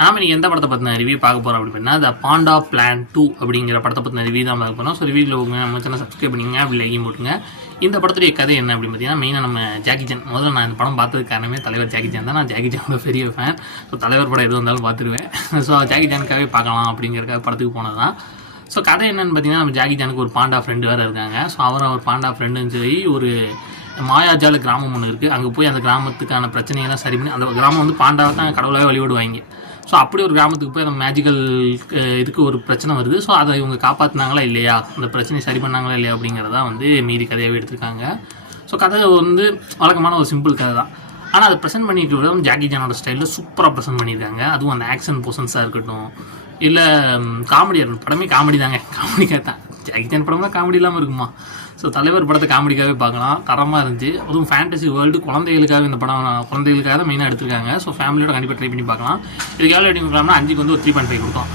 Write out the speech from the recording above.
நாம் இன்றைக்கி எந்த படத்தை பற்றின ரிவ்யூ பார்க்க போகிறோம் அப்படின்னா த பாண்டா பிளான் 2 அப்படிங்கிற படத்தை பற்றின ரிவ்யூ தான் பார்க்க போகிறோம். ஸோ ரிவ்யூவில் நம்ம சேனல் சப்ஸ்கிரைப் பண்ணிங்க, அப்படி லைக்கும் போட்டுங்க. இந்த படத்துடைய கதை என்ன அப்படின்னு பார்த்தீங்கன்னா, மெயினாக நம்ம ஜாக்கி சான். முதல்ல நான் இந்த படம் பார்த்ததுக்கு காரணமே தலைவர் ஜாக்கி சான் தான். நான் ஜாக்கி சானோட பெரிய ஃபேன். ஸோ தலைவர் படம் எது வந்தாலும் பார்த்துருவேன். ஸோ ஜாக்கி சானுக்காகவே பார்க்கலாம் அப்படிங்கிறக்காக படத்துக்கு போனது தான். ஸோ கதை என்னென்னு பார்த்தீங்கன்னா, நம்ம ஜாக்கி சானுக்கு ஒரு பாண்டா ஃப்ரெண்டு வேறு இருக்காங்க. ஸோ அவர் பாண்டா ஃப்ரெண்டுன்னு சொல்லி ஒரு மாயாஜால கிராமம் ஒன்று இருக்குது. அங்கே போய் அந்த கிராமத்துக்கான பிரச்சனையெல்லாம் சரி பண்ணி, அந்த கிராமம் வந்து பாண்டாவை தான் கடவுளாகவே வழிபடுவாங்க. ஸோ அப்படி ஒரு கிராமத்துக்கு போய் அந்த மேஜிக்கல் இதுக்கு ஒரு பிரச்சனை வருது. ஸோ அதை இவங்க காப்பாற்றினாங்களா இல்லையா, அந்த பிரச்சனையை சரி பண்ணாங்களா இல்லையா அப்படிங்கிறதான் வந்து மீதி கதையாகவே எடுத்திருக்காங்க. ஸோ கதை வந்து வழக்கமான ஒரு சிம்பிள் கதை தான். ஆனால் அதை ப்ரெசென்ட் பண்ணிட்டு விட ஜாக்கி சானோட ஸ்டைலில் சூப்பராக ப்ரெசென்ட் பண்ணியிருக்காங்க. அதுவும் அந்த ஆக்ஷன் போர்ஷன்ஸாக இருக்கட்டும், இல்லை காமெடியாக இருக்கட்டும். படமே காமெடி தாங்க, காமெடிக்காக தான். ஜாக்கி சான் படம் தான் காமெடி இல்லாமல் இருக்குமா? ஸோ தலைவர் படத்தை காமெடிக்காகவே பார்க்கலாம், தரமாக இருந்துச்சு. அதுவும் ஃபேண்டசி வேர்ல்டு குழந்தைகளுக்காக இந்த படம் குழந்தைகளுக்காக தான் மெயினாக எடுத்திருக்காங்க. ஸோ ஃபேமிலியோட கண்டிப்பாக ட்ரை பண்ணி பார்க்கலாம். இதுக்கு எவ்வளோ ரேட்டிங் கொடுக்கலாம்னா 5க்கு வந்து ஒரு 3.5 கொடுத்தோம்.